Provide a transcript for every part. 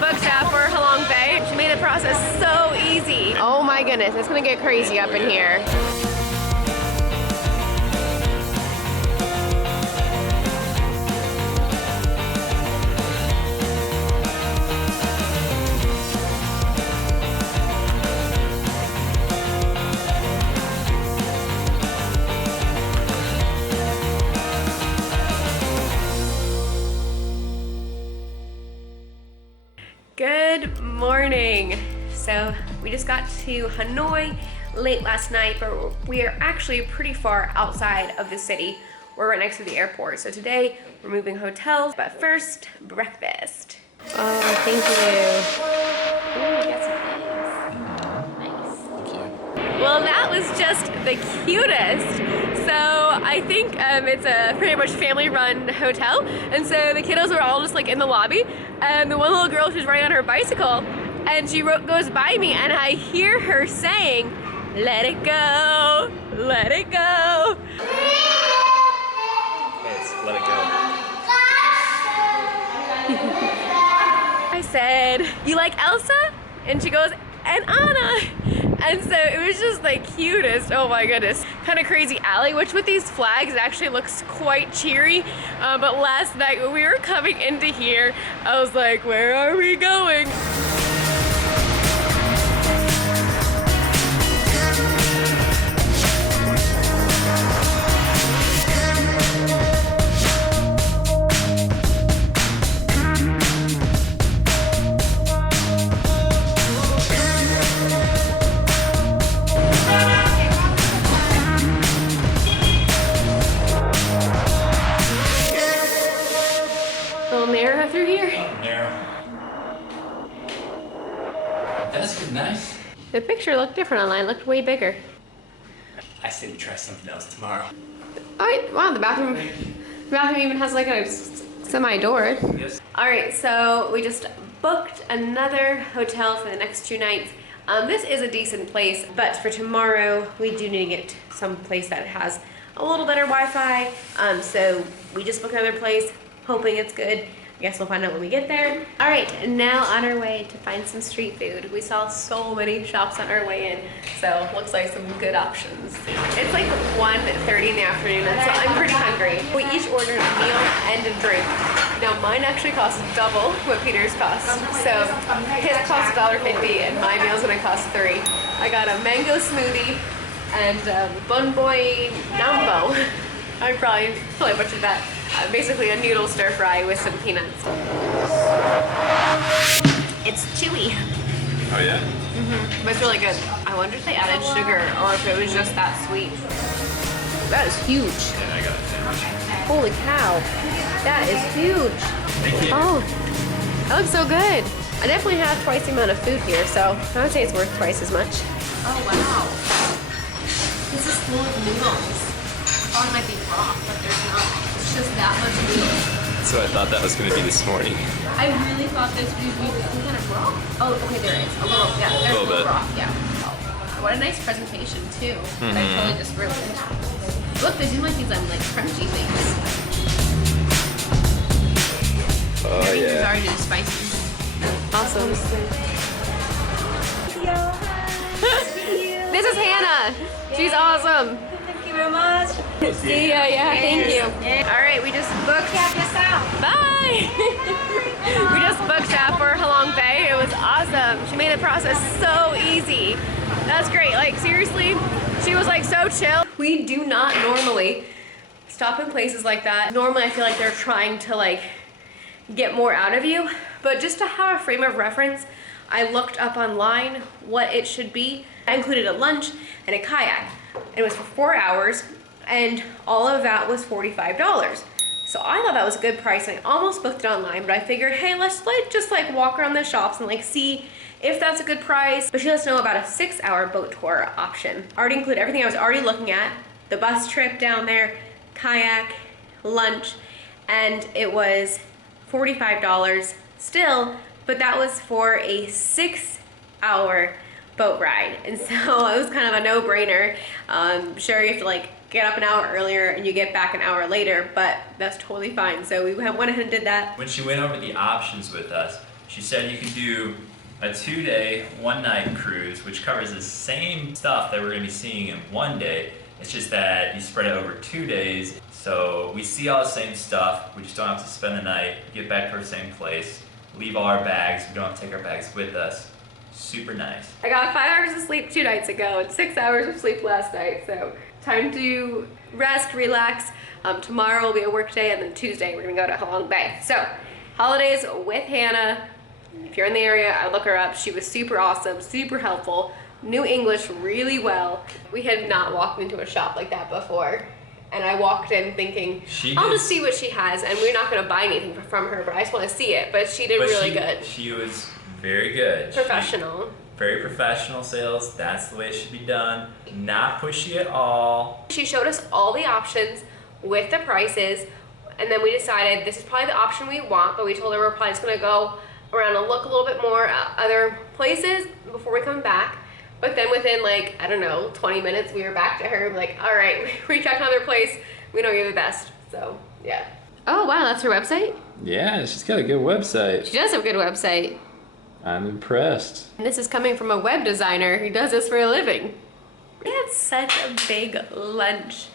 booked out for Halong Bay. She made the process so easy. Oh my goodness, it's gonna get crazy up in here. Good morning. So we just got to Hanoi late last night, but we are actually pretty far outside of the city. We're right next to the airport. So today we're moving hotels, but first, breakfast. Oh, thank you. Ooh, we got some eggs. Nice. Thank you. Well, that was just the cutest. So I think it's a pretty much family-run hotel, and so the kiddos were all just like in the lobby, and the one little girl, she's riding on her bicycle, and she goes by me, and I hear her saying, "Let it go, let it go." Yes, let it go. I said, "You like Elsa?" And she goes, "And Anna." And so it was just the cutest. Oh my goodness. Kind of crazy alley, which with these flags it actually looks quite cheery. But last night when we were coming into here, I was like, where are we going? Narrow through here. Narrow. That's good, nice. The picture looked different online, it looked way bigger. I say we try something else tomorrow. Alright, wow, the bathroom even has like a semi-door. Yes. Alright, so we just booked another hotel for the next 2 nights. This is a decent place, but for tomorrow we do need to get some place that has a little better Wi-Fi. So we just booked another place, hoping it's good. I guess we'll find out when we get there. All right, now on our way to find some street food. We saw so many shops on our way in, so looks like some good options. It's like 1:30 in the afternoon, and so I'm pretty hungry. We each ordered a meal and a drink. Now mine actually costs double what Peter's cost. So his costs $1.50 and my meal's gonna cost $3. I got a mango smoothie and Bun Bo Nam Bo. I probably butchered that. Basically a noodle stir fry with some peanuts. It's chewy. Oh yeah? Mm-hmm. But it's really good. I wonder if they added sugar or if it was just that sweet. That is huge. And I got a sandwich. Holy cow. That is huge. Thank you. Oh, that looks so good. I definitely have twice the amount of food here, so I would say it's worth twice as much. Oh wow. This is full of noodles. I thought it might be raw, but there's not. It's just that much noodles. So I thought that was going to be this morning. I really thought this would be some kind of broth. Oh, okay, there is. A little, yeah, there's a little broth, yeah. Oh, what a nice presentation, too. I totally just ruined. Look, there's even like these like crunchy things. Oh, Everything's yeah. already just spicy. Awesome. This is Hannah. She's awesome. Thank you very much. See ya, yeah, thank you. All right, we just booked. Bye. We just booked out for Halong Bay. It was awesome. She made the process so easy. That's great. Like seriously, she was like so chill. We do not normally stop in places like that. Normally, I feel like they're trying to like get more out of you, but just to have a frame of reference, I looked up online what it should be. I included a lunch and a kayak. It was for 4 hours, and all of that was $45. So I thought that was a good price. I almost booked it online, but I figured, hey, let's just like walk around the shops and like see if that's a good price. But she lets us know about a 6-hour boat tour option. Already included everything I was already looking at, the bus trip down there, kayak, lunch, and it was $45 still, but that was for a 6-hour boat ride. And so it was kind of a no-brainer. Sure, you have to like get up an hour earlier and you get back an hour later, but that's totally fine. So we went ahead and did that. When she went over the options with us, She said you can do a 2-day, 1-night cruise, which covers the same stuff that we're gonna be seeing in 1 day. It's just that you spread it over 2 days. So we see all the same stuff. We just don't have to spend the night, get back to our same place, leave all our bags. We don't have to take our bags with us. Super nice. I got 5 hours of sleep 2 nights ago and 6 hours of sleep last night. So time to rest, relax. Tomorrow will be a work day, and then Tuesday we're gonna go to Halong Bay. So holidays with Hannah. If you're in the area, I look her up. She was super awesome, super helpful, knew English really well. We had not walked into a shop like that before. And I walked in thinking, I'll just see what she has, and we're not gonna buy anything from her, but I just wanna see it. But she did really good. She was very good. Professional. Very professional sales. That's the way it should be done. Not pushy at all. She showed us all the options with the prices, and then we decided this is probably the option we want, but we told her we're probably just gonna go around and look a little bit more at other places before we come back. But then within, like, I don't know, 20 minutes, we were back to her, like, all right, we checked another place. We know you're the best. So, yeah. Oh, wow, that's her website? Yeah, she's got a good website. She does have a good website. I'm impressed. And this is coming from a web designer who does this for a living. We had such a big lunch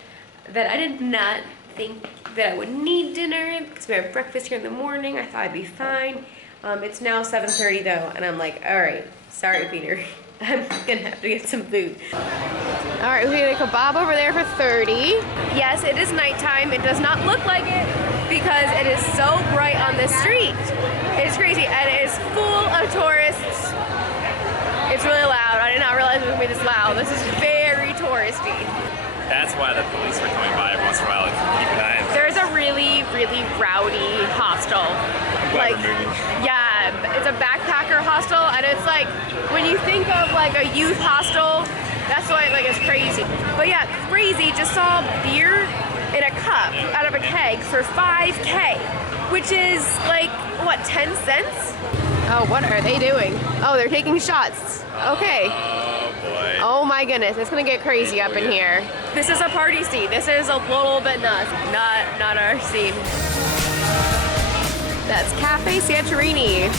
that I did not think that I would need dinner because we had breakfast here in the morning. I thought I'd be fine. It's now 7:30 though, and I'm like, all right, sorry, Peter. I'm gonna have to get some food. All right, we get a kebab over there for 30. Yes, it is nighttime. It does not look like it because it is so bright on this street. It's crazy, and it is full of tourists. It's really loud. I did not realize it was gonna be this loud. This is very touristy. That's why the police are coming by every once in a while. Like, keep an eye on them. There's a really, really rowdy hostel. Glad we're moving. Yeah, it's a backpacker hostel, and it's like, when you think of like a youth hostel, that's why like it's crazy. But yeah, crazy, just saw beer in a cup out of a keg for $5K, which is like, what, 10 cents? Oh, what are they doing? Oh, they're taking shots. Okay. Oh boy. Oh my goodness, it's gonna get crazy up in here. This is a party scene. This is a little bit nuts. Not our scene. That's Cafe Santorini.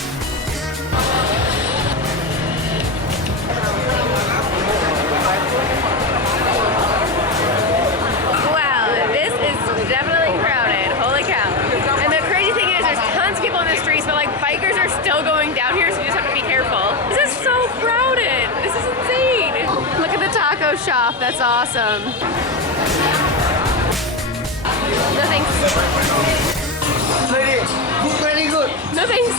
Wow, this is definitely crowded. Holy cow. And the crazy thing is there's tons of people in the streets, but like bikers are still going down here, so you just have to be careful. This is so crowded. This is insane. Look at the taco shop. That's awesome. No thanks. Very good. No thanks.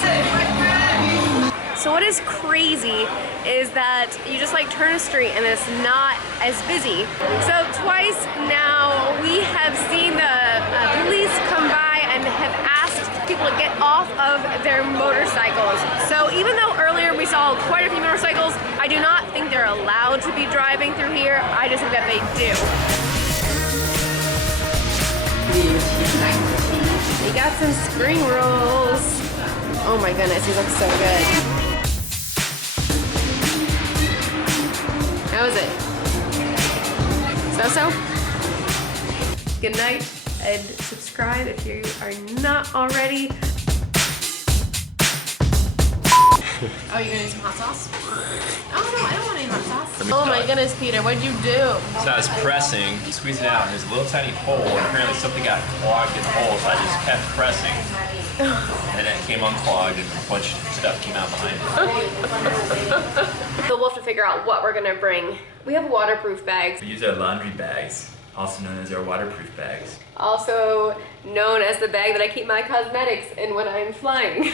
So what is crazy is that you just like turn a street and it's not as busy. So twice now we have seen the police come by and have asked people to get off of their motorcycles. So even though earlier we saw quite a few motorcycles, I do not think they're allowed to be driving through here. I just think that they do. We got some spring rolls. Oh my goodness, these look so good. How is it? So-so? Good night, and subscribe if you are not already. Oh, you're gonna need some hot sauce? Oh no, I don't want any hot sauce. Oh my goodness, Peter, what'd you do? So I was pressing, squeeze it out, and there's a little tiny hole, and apparently something got clogged in the hole, so I just kept pressing. And then it came unclogged, and a bunch of stuff came out behind it. So we'll have to figure out what we're gonna bring. We have waterproof bags. We use our laundry bags, also known as our waterproof bags. Also known as the bag that I keep my cosmetics in when I'm flying.